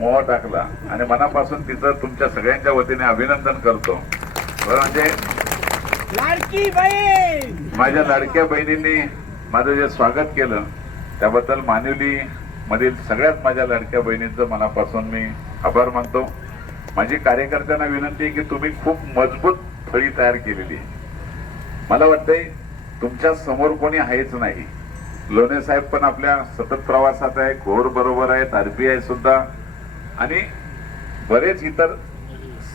मोह टाकला. आणि मनापासून तिचं तुमच्या सगळ्यांच्या वतीने अभिनंदन करतो. म्हणजे माझ्या लाडक्या बहिणींनी माझं जे स्वागत केलं त्याबद्दल मानिवली मधील सगळ्यात माझ्या लाडक्या बहिणींचं मनापासून मी आभार मानतो. माझी कार्यकर्त्यांना विनंती आहे की तुम्ही खूप मजबूत फळी तयार केलेली मला वाटतंय तुमच्यासमोर कोणी आहेच नाही. लोणे साहेब पण आपल्या सतत प्रवासात आहे घोर बरोबर आहेत आरबीआय सुद्धा. आणि बरेच इतर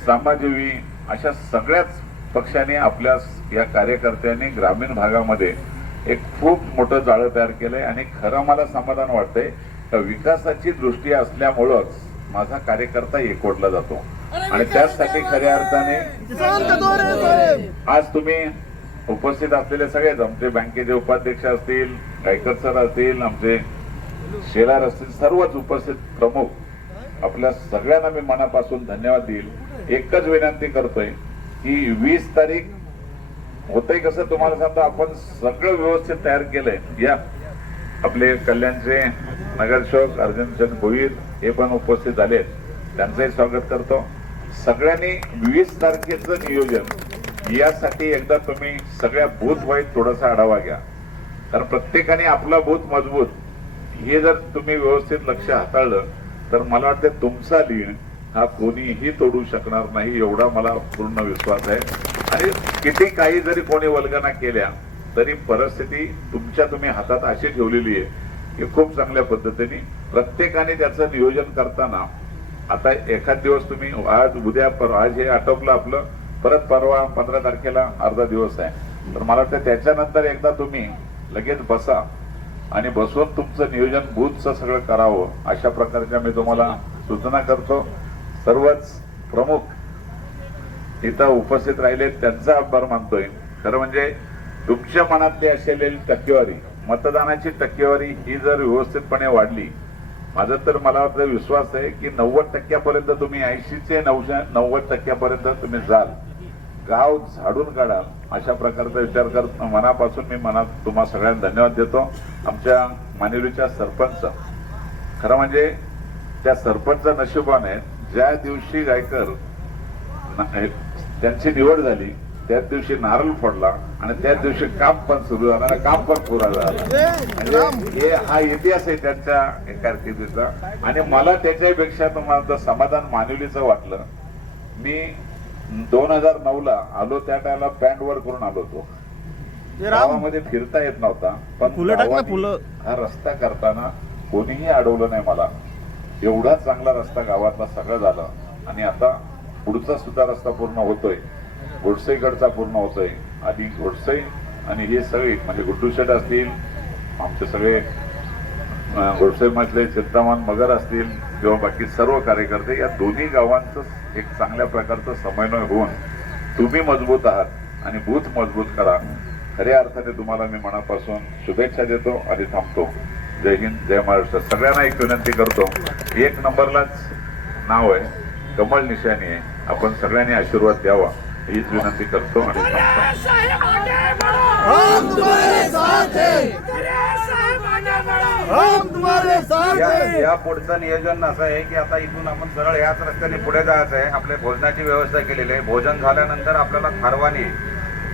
सामाजिवी अशा सगळ्याच पक्षांनी आपल्या या कार्यकर्त्यांनी ग्रामीण भागामध्ये एक खूप मोठं जाळं तयार केलंय आणि खरं मला समाधान वाटतंय का विकासाची दृष्टी असल्यामुळंच माझा कार्यकर्ता एकवटला जातो. आणि त्याचसाठी खऱ्या अर्थाने आज तुम्ही उपस्थित असलेले सगळेच आमचे बँकेचे उपाध्यक्ष असतील गायकर सर असतील आमचे शेलार असतील सर्वच उपस्थित प्रमुख. आपल्या सगळ्यांना मी मनापासून धन्यवाद देईल. एकच विनंती करतोय की वीस तारीख होतंय कसं तुम्हाला सांगतो आपण सगळं व्यवस्थित तयार केलंय. या. आपले कल्याणचे नगरसेवक अर्जुनचंद भोईर हे पण उपस्थित झालेत. त्यांचंही स्वागत करतो. सगळ्यांनी वीस तारखेचं नियोजन यासाठी एकदा तुम्ही सगळ्या भूत वाईट थोडासा आढावा घ्या. कारण प्रत्येकाने आपला भूत मजबूत. हे जर तुम्ही व्यवस्थित लक्ष हाताळलं तर मला वाटतं तुमचा लीण हा कोणीही तोडू शकणार नाही एवढा मला पूर्ण विश्वास आहे. आणि किती काही जरी कोणी वल्गना केल्या तरी परिस्थिती तुमच्या तुम्ही हातात अशी ठेवलेली आहे की खूप चांगल्या पद्धतीने प्रत्येकाने त्याचं नियोजन करताना आता एखाद दिवस तुम्ही आज उद्या परवा आज हे आटोपलं आपलं परत परवा पंधरा तारखेला अर्धा दिवस आहे. तर मला वाटतं त्याच्यानंतर एकदा तुम्ही लगेच बसा आणि बसून तुमचं नियोजन बूथचं सगळं करावं. अशा प्रकारच्या मी तुम्हाला सूचना करतो. सर्वच प्रमुख इथं उपस्थित राहिले त्यांचा आभार मानतोय. खरं म्हणजे तुमच्या मनातली असलेली टक्केवारी मतदानाची टक्केवारी ही जर व्यवस्थितपणे वाढली माझा तर मला वाटतं विश्वास आहे की नव्वद टक्क्यापर्यंत तुम्ही ऐंशीचे नऊशे नव्वद टक्क्यापर्यंत तुम्ही जाल. गाव झाडून काढाल अशा प्रकारचा विचार करत मनापासून मी मनात तुम्हा सगळ्यांना धन्यवाद देतो. आमच्या मानिवलीच्या सरपंच खरं म्हणजे त्या सरपंच नशिबाने ज्या दिवशी गायकर त्यांची निवड झाली त्याच दिवशी नारळ फोडला आणि त्याच दिवशी काम पण सुरू झालं काम पण पुरा झालं. म्हणजे हे हा इतिहास आहे त्यांच्या कारकिर्दीचा. आणि मला त्याच्यापेक्षा तुम्हाला समाधान मानवलीचं वाटलं मी दोन हजार नऊ ला आलो त्या टायला पॅन्ट वर करून आलो होतो. गावामध्ये फिरता येत नव्हता पण. हा रस्ता करताना कोणीही अडवलं नाही मला. एवढा चांगला रस्ता गावातला सगळं झालं. आणि आता पुढचा सुद्धा रस्ता पूर्ण होतोय. गोडसेकडचा पूर्ण होतोय. आधी गोडसे आणि हे सगळे म्हणजे गुड्डू शेट असतील आमचे सगळे अं, गोडसे मधले चिंतामान मगर असतील किंवा बाकी सर्व कार्यकर्ते या दोन्ही गावांचं एक चांगल्या प्रकारचं समन्वय होऊन तुम्ही मजबूत आहात आणि बूथ मजबूत करा. खऱ्या अर्थाने तुम्हाला मी मनापासून शुभेच्छा देतो आणि थांबतो. जय हिंद जय महाराष्ट्र. सगळ्यांना एक विनंती करतो. एक नंबरलाच नाव आहे. कमळ निशाणी आहे. आपण सगळ्यांनी आशीर्वाद द्यावा. हीच विनंती करतो आणि थांबतो साहेब आगे बढ़ो हम तुम्हारे साथ हैं या हैं या पुढचं नियोजन असं आहे की आता इथून आपण सरळ याच रस्त्याने पुढे जायचं आहे. आपल्या भोजनाची व्यवस्था केलेली आहे. भोजन झाल्यानंतर आपल्याला खारवानी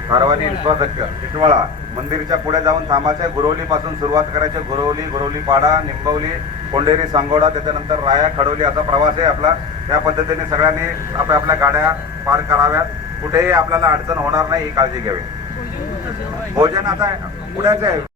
खारवानी इन्फ्रास्ट्रक्चर इटवाळा मंदिरच्या पुढे जाऊन थांबायचं आहे. गुरवली पासून सुरुवात करायची आहे. गुरवली गुरवली पाडा निंबवली कोंडेरी सांगोडा त्याच्यानंतर राया खडोली असा प्रवास आहे आपला. त्या पद्धतीने सगळ्यांनी आपल्या आपल्या गाड्या पार कराव्यात. कुठेही आपल्याला अडचण होणार नाही ही काळजी घ्यावी. भोजन आता पुढ्याच आहे.